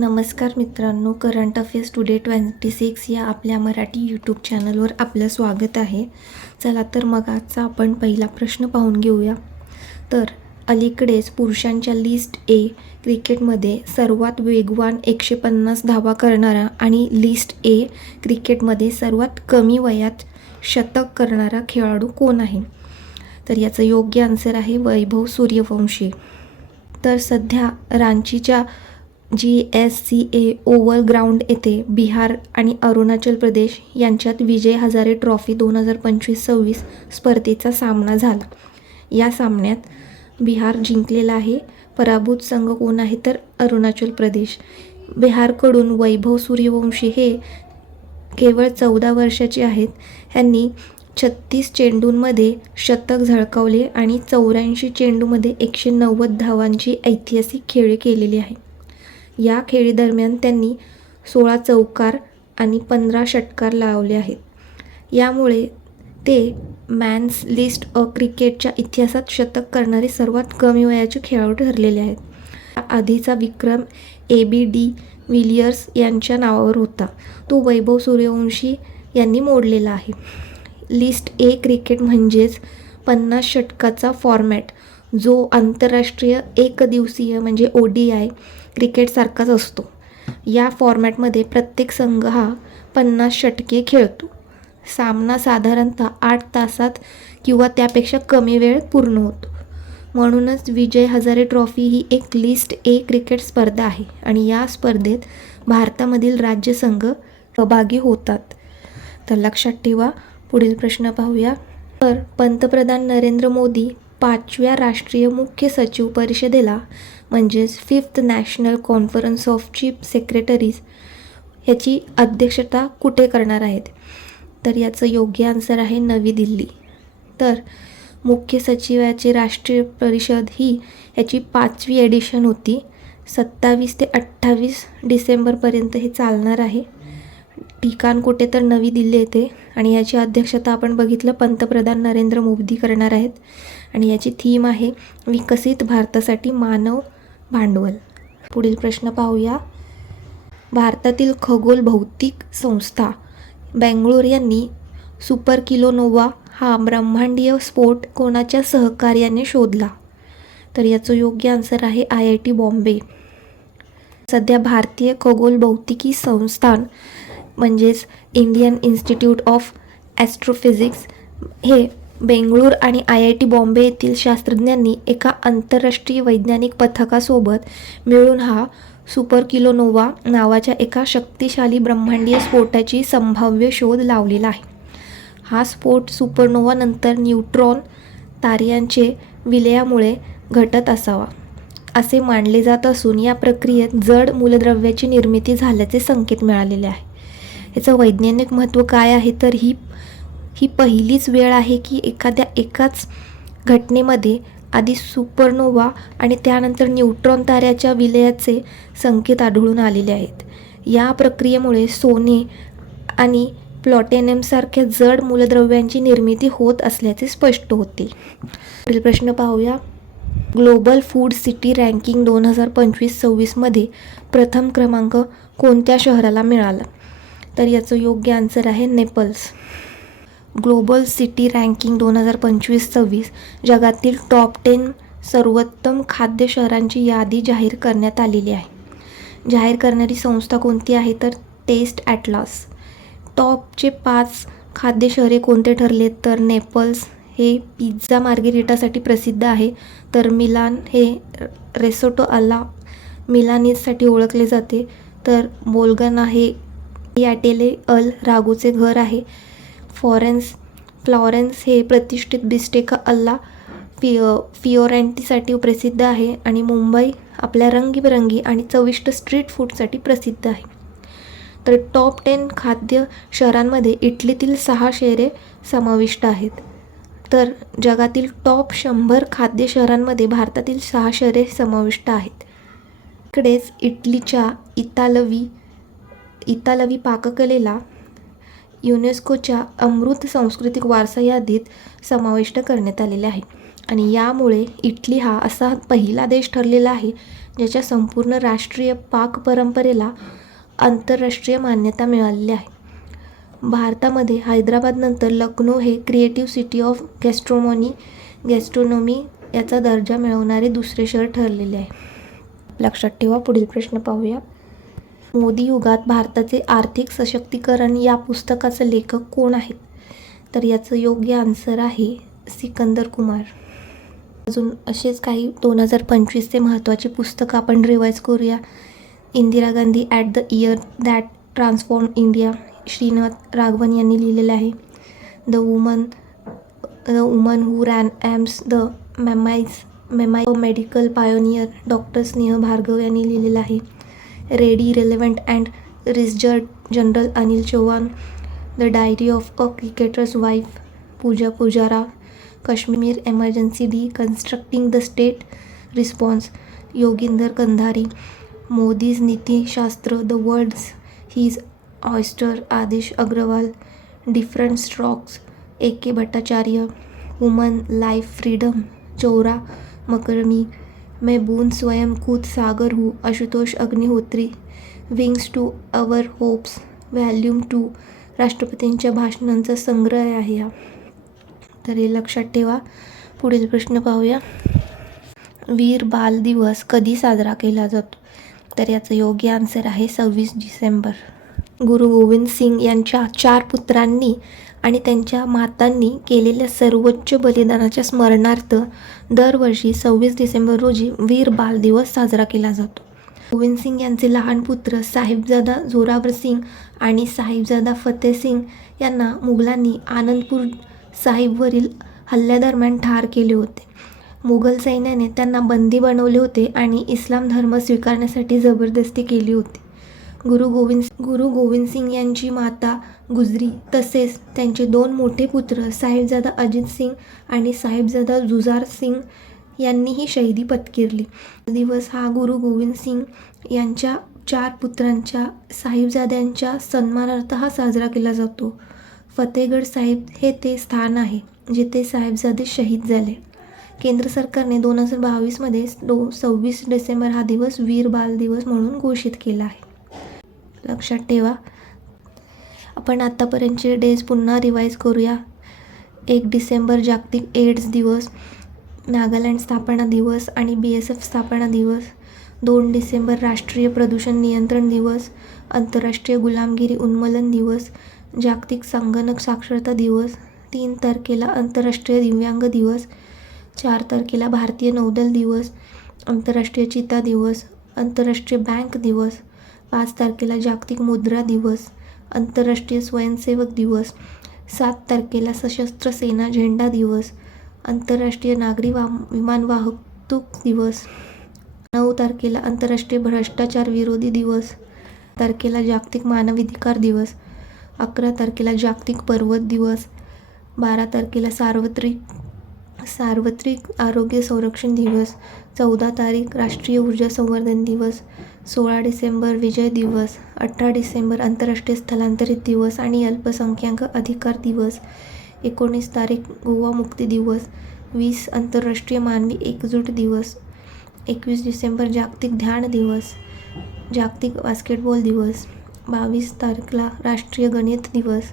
नमस्कार मित्रांनो, current affairs today 26 या आपल्या मराठी यूट्यूब चॅनलवर आपलं स्वागत आहे. चला तर मग आजचा आपण पहिला प्रश्न पाहून घेऊया. तर अलीकडेच पुरुषांच्या लिस्ट ए क्रिकेटमध्ये सर्वात वेगवान 150 धावा करणारा आणि लिस्ट ए क्रिकेटमध्ये सर्वात कमी वयात शतक करणारा खेळाडू कोण आहे? तर याचं योग्य आन्सर आहे वैभव सूर्यवंशी. तर सध्या रांचीच्या GSCA ओव्हल ग्राउंड येथे बिहार आणि अरुणाचल प्रदेश यांच्यात विजय हजारे ट्रॉफी 2025-26 स्पर्धेचा सामना झाला. या सामन्यात बिहार जिंकलेला आहे. पराभूत संघ कोण आहे तर अरुणाचल प्रदेश. बिहारकडून वैभव सूर्यवंशी हे केवळ 14 वर्षाचे आहेत. ह्यांनी 36 चेंडूंमध्ये शतक झळकावले आणि 84 चेंडूमध्ये 190 धावांची ऐतिहासिक खेळी केलेली आहे. या खेळीदरम्यान त्यांनी 16 चौकार आणि 15 षटकार लावले आहेत. यामुळे ते मॅन्स लिस्ट क्रिकेटच्या इतिहासात शतक करणारे सर्वात कमी वयाचे खेळाडू ठरलेले आहेत. आधीचा विक्रम AB डी विलियर्स यांच्या नावावर होता. तो वैभव सूर्यवंशी यांनी मोडलेला आहे. लिस्ट ए क्रिकेट म्हणजेच 50 षटकाचा फॉर्मॅट, जो आंतरराष्ट्रीय एकदिवसीय म्हणजे ODI क्रिकेटसारखाच असतो. या फॉर्मॅटमध्ये प्रत्येक संघ हा 50 षटके खेळतो. सामना साधारणतः 8 तासात किंवा त्यापेक्षा कमी वेळ पूर्ण होतो. म्हणूनच विजय हजारे ट्रॉफी ही एक लिस्ट ए क्रिकेट स्पर्धा आहे आणि या स्पर्धेत भारतामधील राज्यसंघ सहभागी होतात. तर लक्षात ठेवा. पुढील प्रश्न पाहूया. तर पंतप्रधान नरेंद्र मोदी 5व्या राष्ट्रीय मुख्य सचिव परिषदेला म्हणजेच 5th national conference of chief secretaries ह्याची अध्यक्षता कुठे करणार आहेत? तर याचं योग्य आन्सर आहे नवी दिल्ली. तर मुख्य सचिवाची राष्ट्रीय परिषद ही ह्याची 5वी एडिशन होती. 27 ते 28 डिसेंबरपर्यंत हे चालणार आहे. ठिकाण कुठे तर नवी दिल्ली येथे आणि याची अध्यक्षता आपण बघितलं पंतप्रधान नरेंद्र मोदी करणार आहेत. आणि याची थीम आहे विकसित भारतासाठी मानव भांडवल. पुढील प्रश्न पाहूया. भारतातील खगोल भौतिक संस्था बेंगळूर यांनी सुपर किलोनोवा हा ब्रह्मांडीय स्फोट कोणाच्या सहकार्याने शोधला? तर याचं योग्य आन्सर आहे IIT बॉम्बे. सध्या भारतीय खगोल भौतिकी संस्थान म्हणजेच इंडियन इन्स्टिट्यूट ऑफ ॲस्ट्रोफिजिक्स हे बेंगळूर आणि IIT बॉम्बे येथील शास्त्रज्ञांनी एका आंतरराष्ट्रीय वैज्ञानिक पथकासोबत मिळून हा सुपर किलोनोवा नावाच्या एका शक्तिशाली ब्रह्मांडीय स्फोटाची संभाव्य शोध लावलेला आहे. हा स्फोट सुपरनोवानंतर न्यूट्रॉन ताऱ्यांचे विलयामुळे घटत असावा असे मानले जात असून या प्रक्रियेत जड मूलद्रव्याची निर्मिती झाल्याचे संकेत मिळालेले आहे. याचं वैज्ञानिक महत्त्व काय आहे तर ही पहिलीच वेळ आहे की एकाच घटनेमध्ये आधी सुपरनोवा आणि त्यानंतर न्यूट्रॉन ताऱ्याच्या विलयाचे संकेत आढळून आलेले आहेत. या प्रक्रियेमुळे सोने आणि प्लॅटिनमसारख्या जड मूलद्रव्यांची निर्मिती होत असल्याचे स्पष्ट होते. पुढील प्रश्न पाहूया. ग्लोबल फूड सिटी रँकिंग 2025-26 मध्ये प्रथम क्रमांक कोणत्या शहराला मिळाला? तर याचं योग्य आन्सर आहे नेपल्स. ग्लोबल सिटी रँकिंग 2025-26 जगातील टॉप 10 सर्वोत्तम खाद्य शहरांची यादी जाहीर करण्यात आलेली आहे. जाहीर करणारी संस्था कोणती आहे तर टेस्ट ॲटलास. टॉपचे 5 खाद्य शहरे कोणते ठरले तर नेपल्स हे पिझ्झा मार्गेरिटासाठी प्रसिद्ध आहे. तर मिलान हे रेसोटो अला मिलानीजसाठी ओळखले जाते. तर बोल्गना हे ॲटेले अल रागूचे घर आहे. फ्लॉरेन्स हे प्रतिष्ठित बिस्टेका अल्ला फियोरेंटीसाठी प्रसिद्ध आहे. आणि मुंबई आपल्या रंगीबेरंगी आणि चविष्ट स्ट्रीट फूडसाठी प्रसिद्ध आहे. तर टॉप 10 खाद्य शहरांमध्ये इटलीतील 6 शहरे समाविष्ट आहेत. तर जगातील टॉप 100 खाद्य शहरांमध्ये भारतातील 6 शहरे समाविष्ट आहेत. इकडेच इटलीच्या इतालवी पाककलेला युनेस्कोच्या अमृत सांस्कृतिक वारसा यादीत समाविष्ट करण्यात आलेले आहे. आणि यामुळे इटली हा असा पहिला देश ठरलेला आहे ज्याच्या संपूर्ण राष्ट्रीय पाक परंपरेला आंतरराष्ट्रीय मान्यता मिळालेली आहे. भारतामध्ये हैदराबादनंतर लखनौ हे क्रिएटिव्ह सिटी ऑफ गॅस्ट्रोनॉमी याचा दर्जा मिळवणारे दुसरे शहर ठरलेले आहे. लक्षात ठेवा. पुढील प्रश्न पाहूया. मोदी युगात भारताचे आर्थिक सशक्तीकरण या पुस्तकाचे लेखक कोण आहेत? तर याचं योग्य आन्सर आहे सिकंदर कुमार. अजून असेच काही 2025चे महत्त्वाची पुस्तकं आपण रिवाईज करूया. Indira Gandhi at the year that transform India, Shrinath Raghavan यांनी लिहिलेलं आहे. The woman who ran AIIMS the memoir medical pioneer, doctor Sneh Bhargava यांनी लिहिलेलं आहे. Ready, relevant and research general Anil Chauhan. The diary of a cricketer's wife, Puja Pujara. Kashmir emergency, constructing the state response, Yoginder Kandhari. Modi's Nitishastra, the world's his oyster, Adesh Agarwal. Different strokes, A.K. Bhattacharya. Woman life freedom, Chaura मकरणी. मैं बूंद स्वयं खुद सागर हूँ, Ashutosh Agnihotri. Wings to our hopes, volume 2. राष्ट्रपतींच्या भाषणांचा संग्रह आहे हा. तर हे लक्षात ठेवा. पुढील प्रश्न पाहूया. वीर बाल दिवस कधी साजरा केला जातो? तर याचं योग्य आन्सर आहे 26 डिसेंबर. गुरु गोविंद सिंग यांच्या 4 पुत्रांनी आणि त्यांच्या मातांनी केलेल्या सर्वोच्च बलिदानाच्या स्मरणार्थ दरवर्षी 26 डिसेंबर रोजी वीर बाल दिवस साजरा केला जातो. गोविंद सिंग यांचे लहान पुत्र साहिबजादा जोरावर सिंग आणि साहिबजादा फतेह सिंग यांना मुघलांनी आनंदपूर साहिबवरील हल्ल्यादरम्यान ठार केले होते. मुघल सैन्याने त्यांना बंदी बनवले होते आणि इस्लाम धर्म स्वीकारण्यासाठी जबरदस्ती केली होती. गुरु गोविंद सिंग यांची माता गुजरी तसेच त्यांचे 2 मोठे पुत्र साहिबजादा अजित सिंग आणि साहिबजादा जुझार सिंग यांनीही शहीदी पत्करली. दिवस हा गुरु गोविंद सिंग यांच्या 4 पुत्रांच्या साहिबजाद्यांच्या सन्मानार्थ हा साजरा केला जातो. फतेहगड साहिब हे ते स्थान आहे जिथे साहिबजादे शहीद झाले. केंद्र सरकारने 2022मध्ये 26 डिसेंबर हा दिवस वीर बाल दिवस म्हणून घोषित केला आहे. लक्षात ठेवा. आपण आत्तापर्यंतचे डेज पुन्हा रिवाईज करूया. 1 डिसेंबर जागतिक एड्स दिवस, नागालँड स्थापना दिवस आणि BSF स्थापना दिवस. 2 डिसेंबर राष्ट्रीय प्रदूषण नियंत्रण दिवस, आंतरराष्ट्रीय गुलामगिरी उन्मूलन दिवस, जागतिक संगणक साक्षरता दिवस. 3 तारखेला आंतरराष्ट्रीय दिव्यांग दिवस. 4 तारखेला भारतीय नौदल दिवस, आंतरराष्ट्रीय चिता दिवस, आंतरराष्ट्रीय बँक दिवस. 5 तारखेला जागतिक मुद्रा दिवस, आंतरराष्ट्रीय स्वयंसेवक दिवस. 7 तारखेला सशस्त्र सेना झेंडा दिवस, आंतरराष्ट्रीय नागरी विमान वाहतूक दिवस. 9 तारखेला आंतरराष्ट्रीय भ्रष्टाचार विरोधी दिवस. तारखेला जागतिक मानवाधिकार दिवस. 11 तारखेला जागतिक पर्वत दिवस. 12 तारखेला सार्वत्रिक आरोग्य संरक्षण दिवस. 14 तारीख राष्ट्रीय ऊर्जा संवर्धन दिवस. 16 डिसेंबर विजय दिवस. 18 डिसेंबर आंतरराष्ट्रीय स्थलांतरित दिवस आणि अल्पसंख्याक अधिकार दिवस. 19 तारीख गोवा मुक्ती दिवस. 20 आंतरराष्ट्रीय मानवी एकजूट दिवस. 21 डिसेंबर जागतिक ध्यान दिवस, जागतिक बास्केटबॉल दिवस. 22 तारखेला राष्ट्रीय गणित दिवस.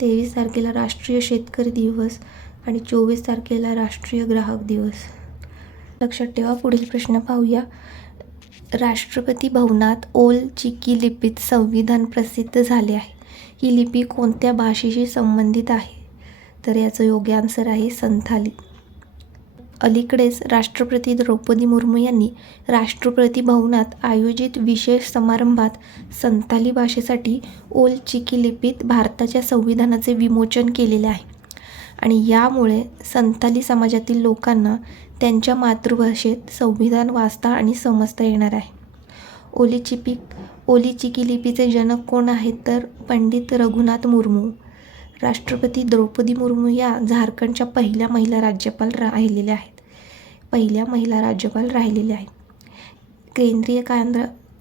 23 तारखेला राष्ट्रीय शेतकरी दिवस आणि 24 तारखेला राष्ट्रीय ग्राहक दिवस. लक्षात ठेवा. पुढील प्रश्न पाहूया. राष्ट्रपती भवनात ओल चिकी लिपीत संविधान प्रसिद्ध झाले आहे. ही लिपी कोणत्या भाषेशी संबंधित आहे? तर याचं योग्य आन्सर आहे संथाली. अलीकडेच राष्ट्रपती द्रौपदी मुर्मू यांनी राष्ट्रपती भवनात आयोजित विशेष समारंभात संथाली भाषेसाठी ओल चिकी लिपीत भारताच्या संविधानाचे विमोचन केलेले आहे आणि यामुळे संथाली समाजातील लोकांना त्यांच्या मातृभाषेत संविधान वाचता आणि समजता येणार आहे. ओली चिकी लिपीचे जनक कोण आहेत? तर पंडित रघुनाथ मुर्मू. राष्ट्रपती द्रौपदी मुर्मू या झारखंडच्या पहिल्या महिला राज्यपाल राहिलेल्या आहेत.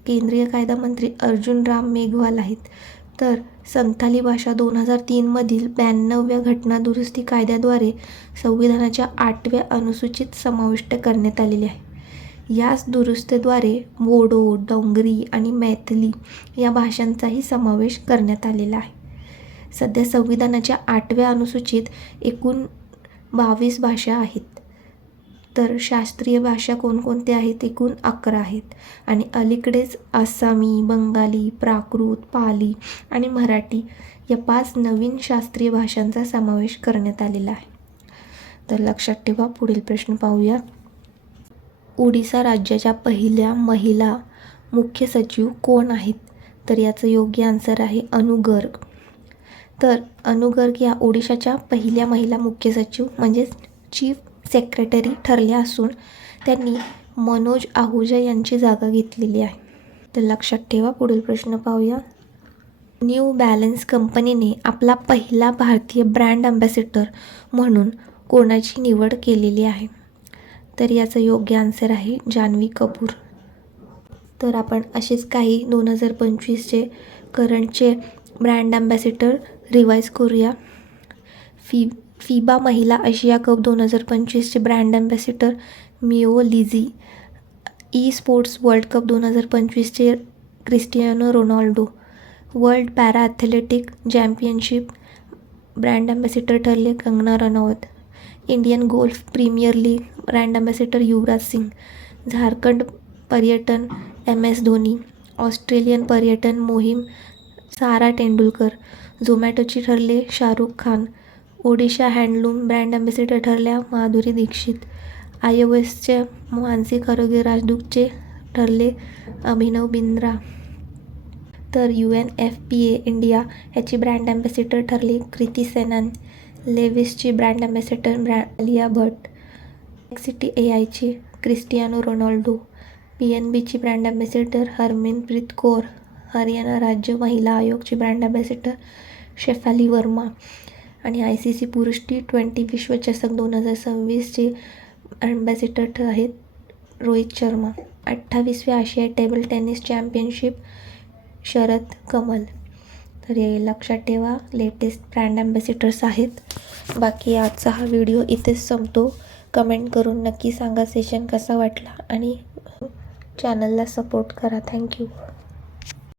केंद्रीय कायदा मंत्री अर्जुन राम मेघवाल आहेत. तर संथाली भाषा 2003मधील 92व्या घटना दुरुस्ती कायद्याद्वारे संविधानाच्या 8व्या अनुसूचीत समाविष्ट करण्यात आलेली आहे. याच दुरुस्तीद्वारे बोडो, डोंगरी आणि मैथिली या भाषांचाही समावेश करण्यात आलेला आहे. सध्या संविधानाच्या 8व्या अनुसूचीत एकूण 22 भाषा आहेत. तर शास्त्रीय भाषा कोणकोणत्या आहेत? एकूण 11 आहेत. आणि अलीकडेच आसामी, बंगाली, प्राकृत, पाली आणि मराठी या 5 नवीन शास्त्रीय भाषांचा समावेश करण्यात आलेला आहे. तर लक्षात ठेवा. पुढील प्रश्न पाहूया. ओडिशा राज्याच्या पहिल्या महिला मुख्य सचिव कोण आहेत? तर याचं योग्य आन्सर आहे अनु गर्ग. तर अनु गर्ग या ओडिशाच्या पहिल्या महिला मुख्य सचिव म्हणजेच चीफ सेक्रेटरी ठरल्या असून त्यांनी मनोज आहुजा यांची जागा घेतलेली आहे. तर लक्षात ठेवा. पुढील प्रश्न पाहूया. न्यू बॅलन्स कंपनीने आपला पहिला भारतीय ब्रँड अँबॅसेडर म्हणून कोणाची निवड केलेली आहे? तर याचं योग्य आन्सर आहे जान्हवी कपूर. तर आपण असेच काही 2025चे करंटचे ब्रँड अँबॅसेडर रिवाईज करूया. फिबा महिला आशिया कप 2025चे ब्रँड अँबॅसेडर मिओ लिझी. ई स्पोर्ट्स वर्ल्ड कप 2025चे Cristiano Ronaldo. World para athletic championship brand ambassador ठरले Kangana Ranaut. Indian golf premier league brand ambassador Yuvraj Singh. Jharkhand पर्यटन MS धोनी. ऑस्ट्रेलियन पर्यटन मोहीम सारा तेंडुलकर. झोमॅटोची ठरले Shahrukh Khan. Odisha handloom brand ambassador ठरल्या माधुरी दीक्षित. iOSचे मानसिक आरोग्य राजदूतचे ठरले अभिनव बिंद्रा. तर UNFPA इंडिया ह्याची ब्रँड अँबॅसेडर ठरली कृती सेनान. लेविसची brand ambassador Alia Bhatt. City AIची क्रिस्टियानो रोनाल्डो. PNBची ब्रँड अँबॅसेडर हरमनप्रीत कौर. हरियाणा राज्य महिला आयोगची ब्रँड अँबॅसेडर शेफाली वर्मा. आणि ICC पुरुष T20 विश्वचषक 2026चे अँबॅसेडर आहेत रोहित शर्मा. 28व्या आशियाई table tennis championship Sharad Kamal. तर हे लक्षात ठेवा. लेटेस्ट ब्रँड अँबॅसेडर्स आहेत. बाकी आजचा हा व्हिडिओ इथेच संपतो. कमेंट करून नक्की सांगा सेशन कसा वाटला आणि चॅनलला सपोर्ट करा. थँक्यू.